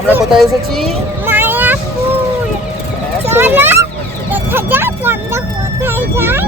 আমরা কোথায় এসেছি? মায়াপুর। চলো যাক আমরা কোথায় যাই।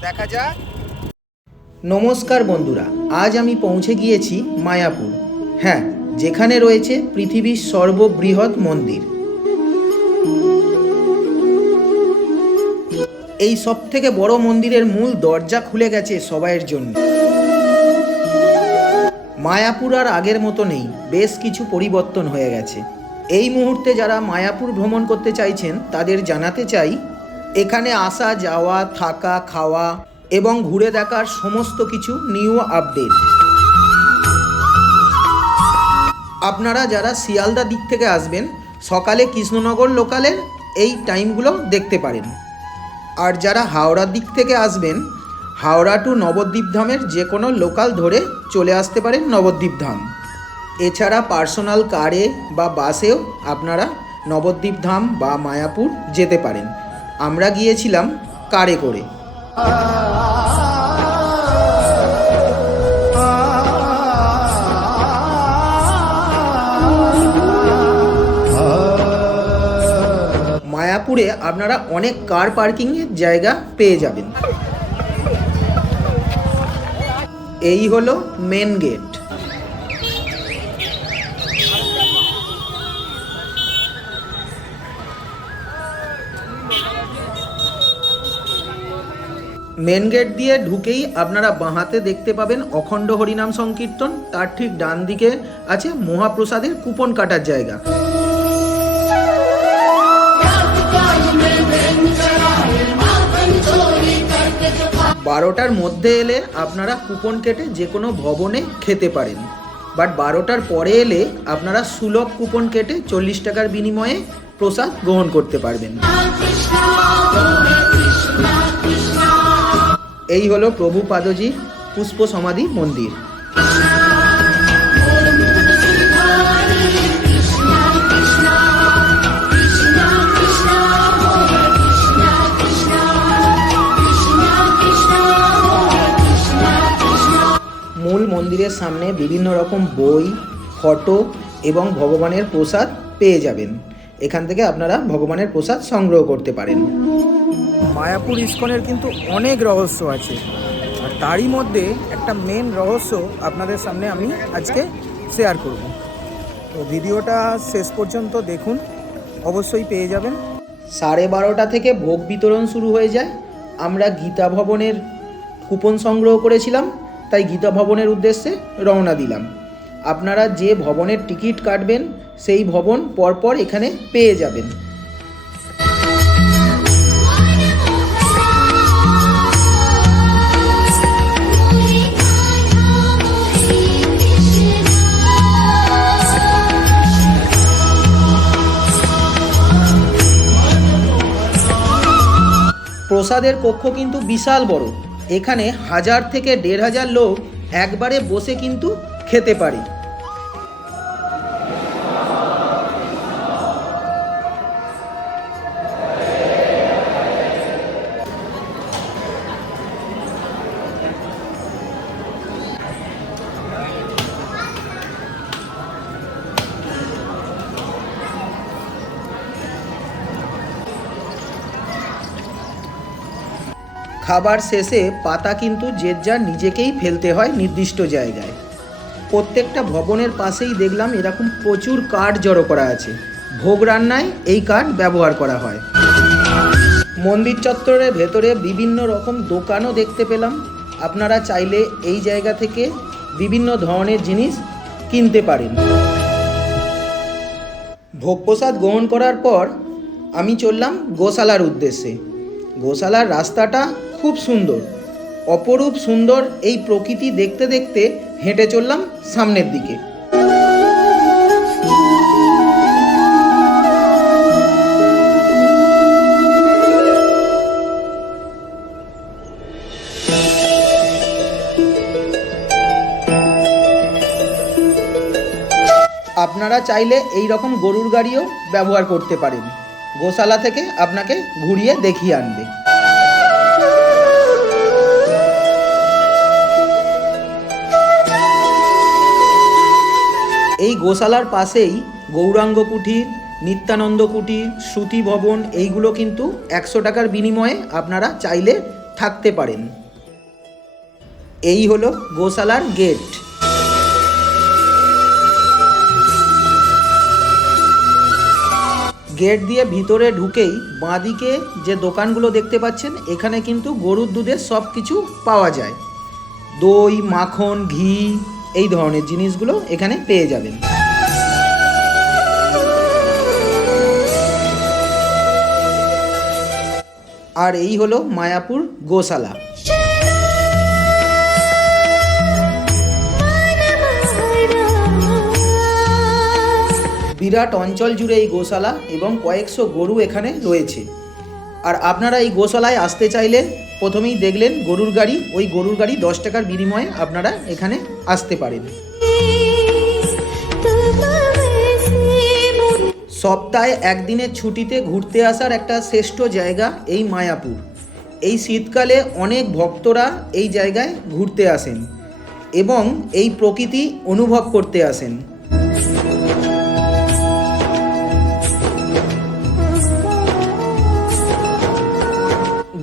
দেখা যাক। নমস্কার বন্ধুরা আজ আমি পৌঁছে গিয়েছি মায়াপুর। হ্যাঁ যেখানে রয়েছে পৃথিবীর সর্ববৃহৎ মন্দির। এই সব থেকে বড় মন্দিরের মূল দরজা খুলে গেছে সবাইয়ের জন্য। মায়াপুর আর আগের মতো নেই, বেশ কিছু পরিবর্তন হয়ে গেছে। এই মুহূর্তে যারা মায়াপুর ভ্রমণ করতে চাইছেন, তাদের জানাতে চাই, এখানে আসা, যাওয়া, থাকা, খাওয়া এবং ঘুরে দেখার সমস্ত কিছু নিউ আপডেট। আপনারা যারা শিয়ালদা দিক থেকে আসবেন, সকালে কৃষ্ণনগর লোকালের এই টাইমগুলো দেখতে পারেন। আর যারা হাওড়ার দিক থেকে আসবেন, হাওড়া টু নবদ্বীপ ধামের যে কোনো লোকাল ধরে চলে আসতে পারেন নবদ্বীপ ধাম। এছাড়া পার্সোনাল কারে বা বাসেও আপনারা নবদ্বীপ ধাম বা মায়াপুর যেতে পারেন। আমরা গিয়েছিলাম কারে করে। মায়াপুরে আপনারা অনেক কার পার্কিংয়ের জায়গা পেয়ে যাবেন। এই হলো মেন গেট মেন গেট দিয়ে ঢুকেই আপনারা বাঁহাতে দেখতে পাবেন অখণ্ড হরিনাম সংকীর্তন। তার ঠিক ডান দিকে আছে মহাপ্রসাদের কুপন কাটার জায়গা। বারোটার মধ্যে এলে আপনারা কুপন কেটে যে কোনো ভবনে খেতে পারেন। বাট বারোটার পরে এলে আপনারা সুলভ কুপন কেটে চল্লিশ টাকার বিনিময়ে প্রসাদ গ্রহণ করতে পারবেন। এই হলো প্রভু পাদজি পুষ্প সমাধি মন্দির। মন্দিরের সামনে বিভিন্ন রকম বই, ফটো এবং ভগবানের প্রসাদ পেয়ে যাবেন। এখান থেকে আপনারা ভগবানের প্রসাদ সংগ্রহ করতে পারেন। মায়াপুর ইস্কনের কিন্তু অনেক রহস্য আছে। আর তারই মধ্যে একটা মেন রহস্য আপনাদের সামনে আমি আজকে শেয়ার করব। তো ভিডিওটা শেষ পর্যন্ত দেখুন, অবশ্যই পেয়ে যাবেন। সাড়ে বারোটা থেকে ভোগ বিতরণ শুরু হয়ে যায়। আমরা গীতা ভবনের কুপন সংগ্রহ করেছিলাম। তাই গীতা ভবনের উদ্দেশ্যে রওনা দিলাম। আপনারা যে ভবনের টিকিট কাটবেন, সেই ভবন পরপর এখানে পেয়ে যাবেন। প্রসাদের কক্ষ কিন্তু বিশাল বড়। এখানে হাজার থেকে দেড় হাজার লোক একবারে বসে কিন্তু খেতে পারে। খাবার শেষে পাতা কিন্তু যে যার নিজেকেই ফেলতে হয় নির্দিষ্ট জায়গায়। প্রত্যেকটা ভবনের পাশেই দেখলাম এরকম প্রচুর কাঠ জড়ো করা আছে। ভোগ রান্নায় এই কাঠ ব্যবহার করা হয়। মন্দির চত্বরের ভেতরে বিভিন্ন রকম দোকানও দেখতে পেলাম। আপনারা চাইলে এই জায়গা থেকে বিভিন্ন ধরনের জিনিস কিনতে পারেন। ভোগ প্রসাদ গ্রহণ করার পর আমি চললাম গোশালার উদ্দেশ্যে। গোশালার রাস্তাটা খুব সুন্দর। অপরূপ সুন্দর এই প্রকৃতি দেখতে দেখতে হেঁটে চললাম সামনের দিকে। আপনারা চাইলে এই রকম গরুর গাড়িও ব্যবহার করতে পারেন। গোশালা থেকে আপনাকে ঘুরিয়ে দেখিয়ে আনবে। এই গোশালার পাশেই গৌরাঙ্গ কুঠির নিত্যানন্দ কুটির, শ্রুতি ভবন, এইগুলো কিন্তু একশো টাকার বিনিময়ে আপনারা চাইলে থাকতে পারেন। এই হলো গোশালার গেট। গেট দিয়ে ভিতরে ঢুকেই বাঁদিকে যে দোকানগুলো দেখতে পাচ্ছেন, এখানে কিন্তু গরুর দুধের সব কিছু পাওয়া যায়। দই, মাখন, ঘি এই ধরনের জিনিসগুলো এখানে পেয়ে যাবেন। আর এই হলো মায়াপুর গোশালা। বিরাট অঞ্চল জুড়ে এই গোশালা এবং কয়েকশো গরু এখানে রয়েছে। আর আপনারা এই গোশালায় আসতে চাইলে প্রথমেই দেখলেন গরুর গাড়ি, ওই গরুর গাড়ি দশ টাকার বিনিময়ে আপনারা এখানে আসতে পারেন। সপ্তাহে একদিনের ছুটিতে ঘুরতে আসার একটা শ্রেষ্ঠ জায়গা এই মায়াপুর। এই শীতকালে অনেক ভক্তরা এই জায়গায় ঘুরতে আসেন এবং এই প্রকৃতি অনুভব করতে আসেন।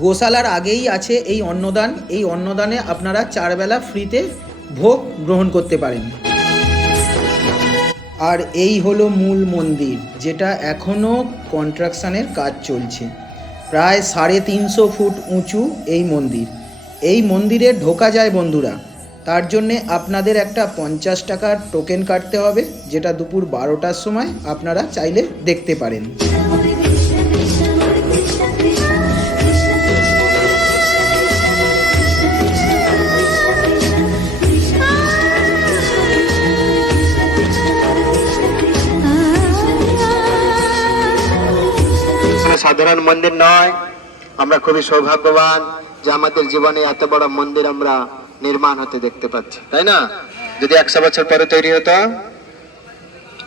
গোশালার আগেই আছে এই অন্নদান। এই অন্নদানে আপনারা চারবেলা ফ্রিতে ভোগ গ্রহণ করতে পারেন। আর এই হলো মূল মন্দির, যেটা এখনও কন্ট্রাকশানের কাজ চলছে। প্রায় সাড়ে তিনশো ফুট উঁচু এই মন্দির। এই মন্দিরে ঢোকা যায় বন্ধুরা। তার জন্যে আপনাদের একটা পঞ্চাশ টাকার টোকেন কাটতে হবে, যেটা দুপুর বারোটার সময় আপনারা চাইলে দেখতে পারেন। সাধারণ মন্দির নয়। আমরা খুবই সৌভাগ্যবান যে আমাদের জীবনে এত বড় মন্দির আমরা নির্মাণ হতে দেখতে পাচ্ছি। তাই না? যদি একশো বছর পরে তৈরি হতো,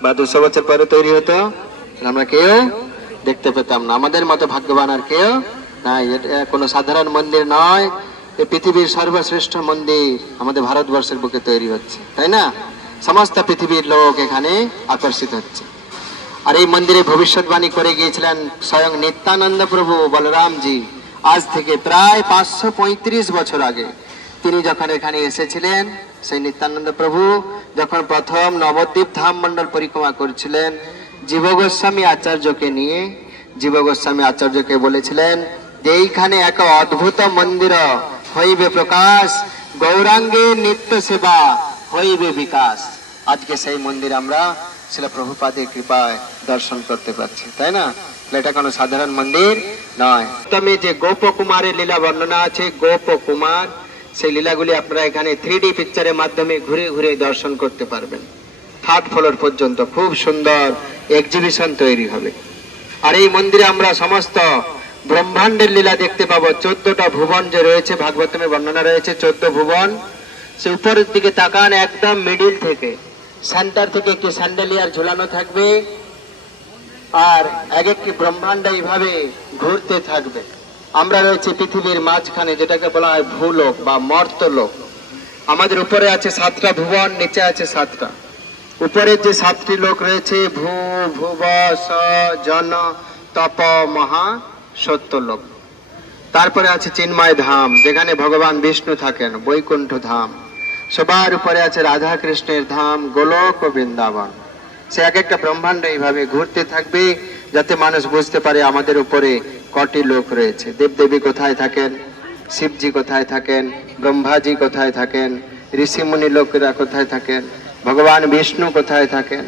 বা দুশো বছর পরে তৈরি হতো আমরা কেউ দেখতে পেতাম না। আমাদের মতো ভাগ্যবান আর কেউ নাই। এটা কোনো সাধারণ মন্দির নয়। পৃথিবীর সর্বশ্রেষ্ঠ মন্দির আমাদের ভারতবর্ষের বুকে তৈরি হচ্ছে। তাই না? সমস্ত পৃথিবীর লোক এখানে আকর্ষিত হচ্ছে। আর এই মন্দিরে ভবিষ্যৎবাণী করে গিয়েছিলেন স্বয়ং নিত্যানন্দ প্রভু বলরামজি। আজ থেকে প্রায় পাঁচশো পঁয়ত্রিশ বছর আগে তিনি যখন এখানে এসেছিলেন, সেই নিত্যানন্দ প্রভু যখন প্রথম নবদ্বীপ ধাম মণ্ডল পরিক্রমা করছিলেন জীব গোস্বামী আচার্যকে নিয়ে জীব গোস্বামী আচার্যকে বলেছিলেন যে এইখানে এক অদ্ভুত মন্দির হইবে প্রকাশ গৌরাঙ্গে নিত্য সেবা হইবে বিকাশ। আজকে সেই মন্দির আমরা ছিল প্রভুপাদের কৃপায় দর্শন করতে পারছি, তাই না? এটা কোনো সাধারণ মন্দির নয়। তবে যে গোপ কুমারের লীলা বর্ণনা আছে গোপ কুমার সেই লীলাগুলি আপনারা এখানে থ্রি ডি পিকচারের মাধ্যমে ঘুরে ঘুরে দর্শন করতে পারবেন। থার্ড ফ্লোর পর্যন্ত খুব সুন্দর এক্সিবিশন তৈরি হবে। আর এই মন্দিরে আমরা সমস্ত ব্রহ্মাণ্ডের লীলা দেখতে পাবো। চোদ্দটা ভুবন যে রয়েছে ভাগবতমে বর্ণনা রয়েছে, চোদ্দ ভুবন। সে উপরের দিকে তাকান একদম মিডিল থেকে। সেন্টার থেকে একটি স্যান্ডেলিয়ার ঝুলানো থাকবে আর এক একটি ব্রহ্মাণ্ড এইভাবে ঘুরতে থাকবে। আমরা রয়েছে পৃথিবীর মাঝখানে, যেটাকে বলা হয় ভূলোক বা মর্তলোক। আমাদের উপরে আছে সাতটা ভুবন, নিচে আছে সাতটা। উপরের যে সাতটি লোক রয়েছে, ভূ, ভুব, স, জন, তপ, মহা সত্য লোক তারপরে আছে চিন্ময় ধাম, যেখানে ভগবান বিষ্ণু থাকেন, বৈকুণ্ঠ ধাম। সবার উপরে আছে রাধা কৃষ্ণের ধাম, গোলক ও বৃন্দাবন। সে এক একটা ব্রহ্মাণ্ড এইভাবে ঘুরতে থাকবে যাতে মানুষ বুঝতে পারে আমাদের উপরে কটি লোক রয়েছে। দেবদেবী কোথায় থাকেন? শিবজি কোথায় থাকেন? ব্রহ্মাজি কোথায় থাকেন? ঋষিমুনি লোকেরা কোথায় থাকেন? ভগবান বিষ্ণু কোথায় থাকেন?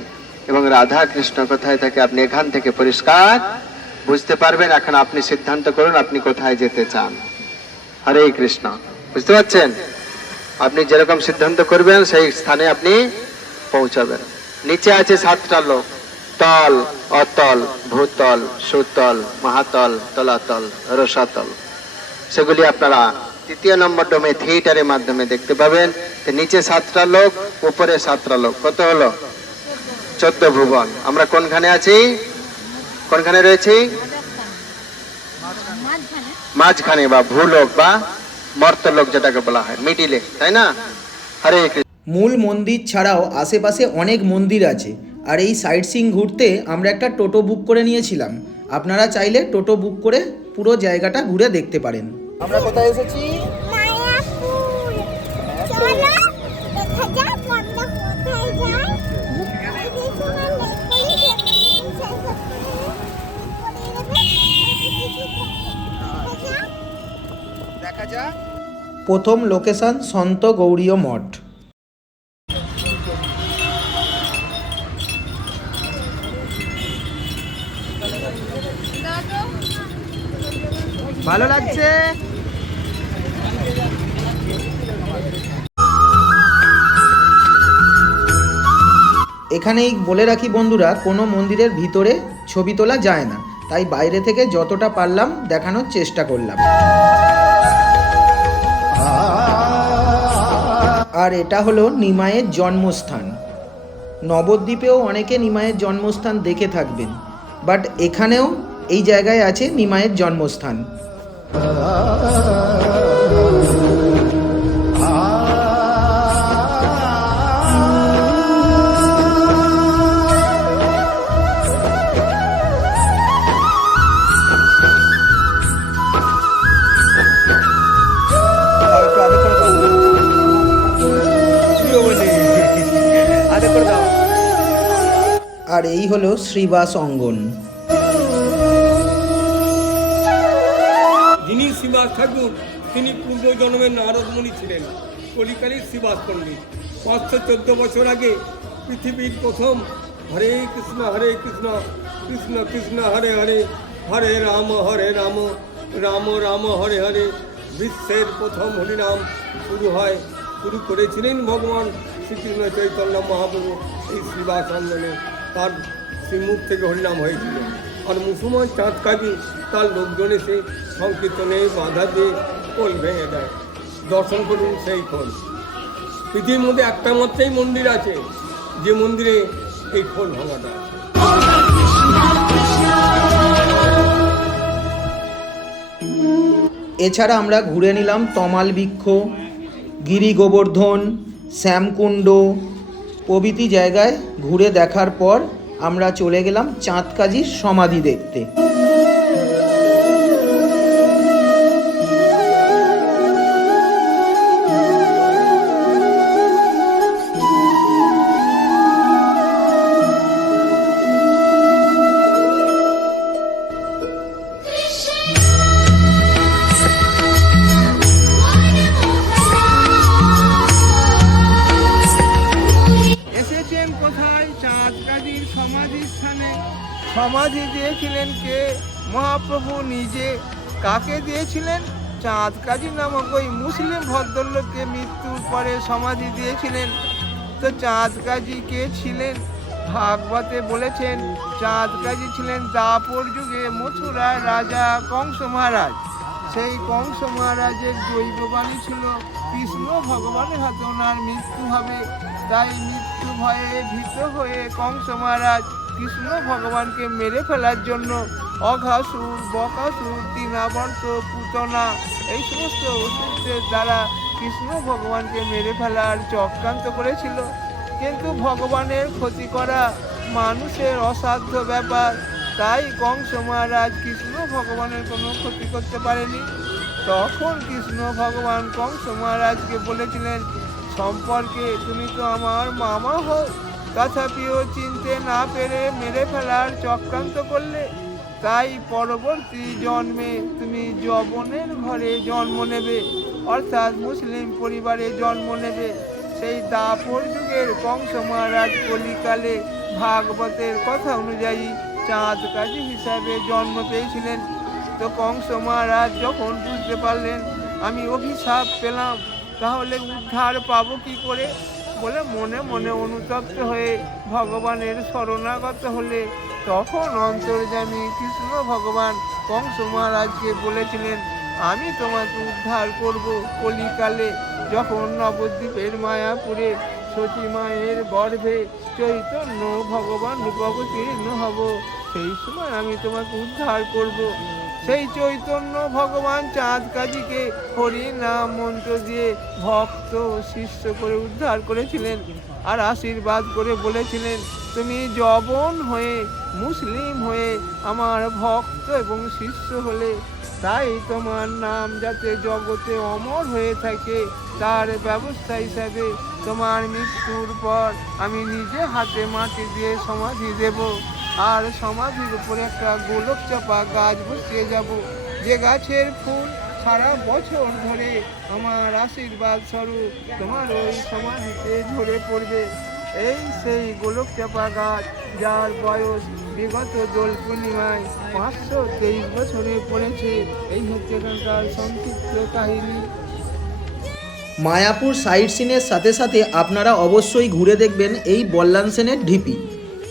এবং রাধা কৃষ্ণ কোথায় থাকে? আপনি এখান থেকে পরিষ্কার বুঝতে পারবেন। এখন আপনি সিদ্ধান্ত করুন আপনি কোথায় যেতে চান। হরে কৃষ্ণ। বুঝতে পারছেন? আপনি যেরকম সিদ্ধান্ত করবেন সেই স্থানে আপনি পৌঁছাবেন। নিচে আছে সাতটা লোক। তল অতল ভূতল সুতল মহাতল তলাতল রসাতল। সেগুলি আপনারা তৃতীয় নম্বর ডোমে থিয়েটারের মাধ্যমে দেখতে পাবেন। নিচে সাতটা লোক উপরে সাতটা লোক। কত হলো? চোদ্দ ভুবন। আমরা কোনখানে আছি? কোনখানে রয়েছি? মাঝখানে বা ভূলোক বা মর্তলোক যেটাকে বলা হয় মিডিলে তাই না? হরে কৃষ্ণ। মূল মন্দির ছাড়াও আশেপাশে অনেক মন্দির আছে। আর এই সাইট সিং ঘুরতে আমরা একটা টোটো বুক করে নিয়েছিলাম। আপনারা চাইলে টোটো বুক করে পুরো জায়গাটা ঘুরে দেখতে পারেন। আমরা কোথায় এসেছি? মায়াপুর। দেখা যাক। প্রথম লোকেশন সন্ত গৌরীয় মঠ। ভালো লাগছে? এখানেই বলে রাখি বন্ধুরা কোনো মন্দিরের ভিতরে ছবি তোলা যায় না। তাই বাইরে থেকে যতটা পারলাম দেখানোর চেষ্টা করলাম। আর এটা হলো নিমায়ের জন্মস্থান। নবদ্বীপেও অনেকে নিমায়ের জন্মস্থান দেখে থাকবেন বাট এখানেও এই জায়গায় আছে নিমায়ের জন্মস্থান। এই হলো শ্রীবাস অঙ্গন। যিনি শ্রীবাস ঠাকুর, তিনি পূর্বজন্মের নারদমণি ছিলেন, কলিকালীর শ্রীবাস পণ্ডিত। পাঁচশো চোদ্দ বছর আগে পৃথিবীর প্রথম হরে কৃষ্ণ হরে কৃষ্ণ কৃষ্ণ কৃষ্ণ, হরে হরে হরে রাম হরে রাম রাম রাম, হরে হরে, বিশ্বের প্রথম হরিনাম শুরু হয়, শুরু করেছিলেন ভগবান শ্রীকৃষ্ণ চৈতন্য মহাপ্রভু। এই শ্রীবাস অঙ্গনে তার শ্রীমুখ থেকে হরিনাম হয়েছিল। আর মুসলমান চাঁদ কাজী তার লোকজন এসে সংকীর্তনে বাধা দিয়ে কোল ভেঙে দেয়। দর্শন করুন সেই খোল পৃথিবীর মধ্যে একটা মাত্রই মন্দির আছে, যে মন্দিরে এই খোল ভাঙাটা আছে। এছাড়া আমরা ঘুরে নিলাম তমাল বৃক্ষ, গিরি গোবর্ধন, শ্যামকুণ্ড প্রভৃতি জায়গায় ঘুরে দেখার পর আমরা চলে গেলাম চাঁদকাজির সমাধি দেখতে। কাকে দিয়েছিলেন চাঁদ কাজী নামক ওই মুসলিম ভদ্রলোককে মৃত্যুর পরে সমাধি দিয়েছিলেন। তো চাঁদ কাজী কে ছিলেন? ভাগবতে বলেছেন, চাঁদ কাজী ছিলেন দাপর যুগে মথুরার রাজা কংস মহারাজ। সেই কংস মহারাজের জৈববাণী ছিল, কৃষ্ণ ভগবানের হাতে ওনার মৃত্যু হবে। তাই মৃত্যু ভয়ে ভীত হয়ে কংস মহারাজ কৃষ্ণ ভগবানকে মেরে ফেলার জন্য অঘাসুর, বকাসুর তৃণাবর্ত পুতনা এই সমস্ত অসুরদের দ্বারা কৃষ্ণ ভগবানকে মেরে ফেলার চক্রান্ত করেছিল। কিন্তু ভগবানের ক্ষতি করা মানুষের অসাধ্য ব্যাপার, তাই কংস মহারাজ কৃষ্ণ ভগবানের কোনো ক্ষতি করতে পারেনি। তখন কৃষ্ণ ভগবান কংস মহারাজকে বলেছিলেন, সম্পর্কে তুমি তো আমার মামা হও। তথাপিও চিনতে না পেরে মেরে ফেলার চক্রান্ত করলে তাই পরবর্তী জন্মে তুমি যবনের ঘরে জন্ম নেবে। অর্থাৎ মুসলিম পরিবারে জন্ম নেবে। সেই দাপর যুগের কংস মহারাজ কলিকালে ভাগবতের কথা অনুযায়ী চাঁদ কাজী হিসাবে জন্ম পেয়েছিলেন। তো কংস মহারাজ যখন বুঝতে পারলেন, আমি অভিশাপ পেলাম, তাহলে উদ্ধার পাবো কি করে? বলে মনে মনে অনুতপ্ত হয়ে ভগবানের শরণাগত হলে তখন অন্তর্যামী কৃষ্ণ ভগবান কংস মহারাজকে বলেছিলেন, আমি তোমাকে উদ্ধার করব কলিকালে যখন নবদ্বীপের মায়াপুরে সতী মায়ের গর্ভে চৈতন্য ভগবান রূপ অবতীর্ণ হব। সেই সময় আমি তোমাকে উদ্ধার করব। সেই চৈতন্য ভগবান চাঁদ কাজীকে হরি নাম মন্ত্র দিয়ে ভক্ত শিষ্য করে উদ্ধার করেছিলেন আর আশীর্বাদ করে বলেছিলেন, তুমি জবন হয়ে, মুসলিম হয়ে আমার ভক্ত এবং শিষ্য হলে তাই তোমার নাম যাতে জগতে অমর হয়ে থাকে। তার ব্যবস্থা হিসাবে তোমার মৃত্যুর পর আমি নিজে হাতে মাটি দিয়ে সমাধি দেব। আর সমাধির উপরে একটা গোলক চাপা গাছ বসিয়ে যাব। যে গাছের ফুল সারা বছর ধরে আমার আশীর্বাদ স্বরূপ তোমার ওই সমাধিতে ঝরে পড়বে। এই সেই গোলক চাপা গাছ যার বয়স বিগত দোল পূর্ণিমায় পাঁচশো তেইশ বছরে পড়েছে। এই হচ্ছে এখানকার সংক্ষিপ্ত কাহিনী। মায়াপুর সাইট সিনের সাথে সাথে আপনারা অবশ্যই ঘুরে দেখবেন এই বল্লান সেনের ঢিপি।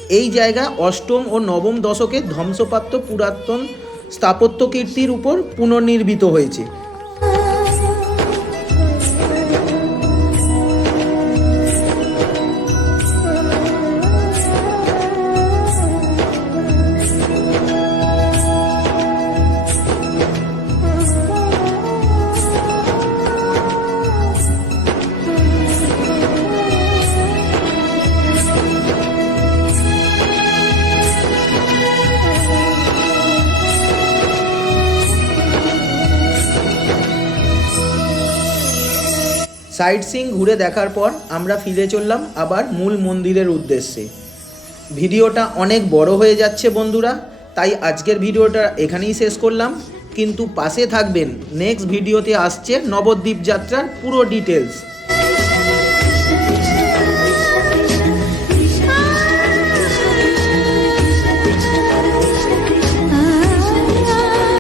এই জায়গা অষ্টম ও নবম দশকে ধ্বংসপ্রাপ্ত পুরাতন স্থাপত্য কীর্তির উপর পুনর্নির্মিত হয়েছে। সাইট সিং ঘুরে দেখার পর আমরা ফিরে চললাম আবার মূল মন্দিরের উদ্দেশ্যে। ভিডিওটা অনেক বড় হয়ে যাচ্ছে বন্ধুরা, তাই আজকের ভিডিওটা এখানেই শেষ করলাম। কিন্তু পাশে থাকবেন নেক্সট ভিডিওতে আসছে নবদ্বীপ যাত্রার পুরো ডিটেলস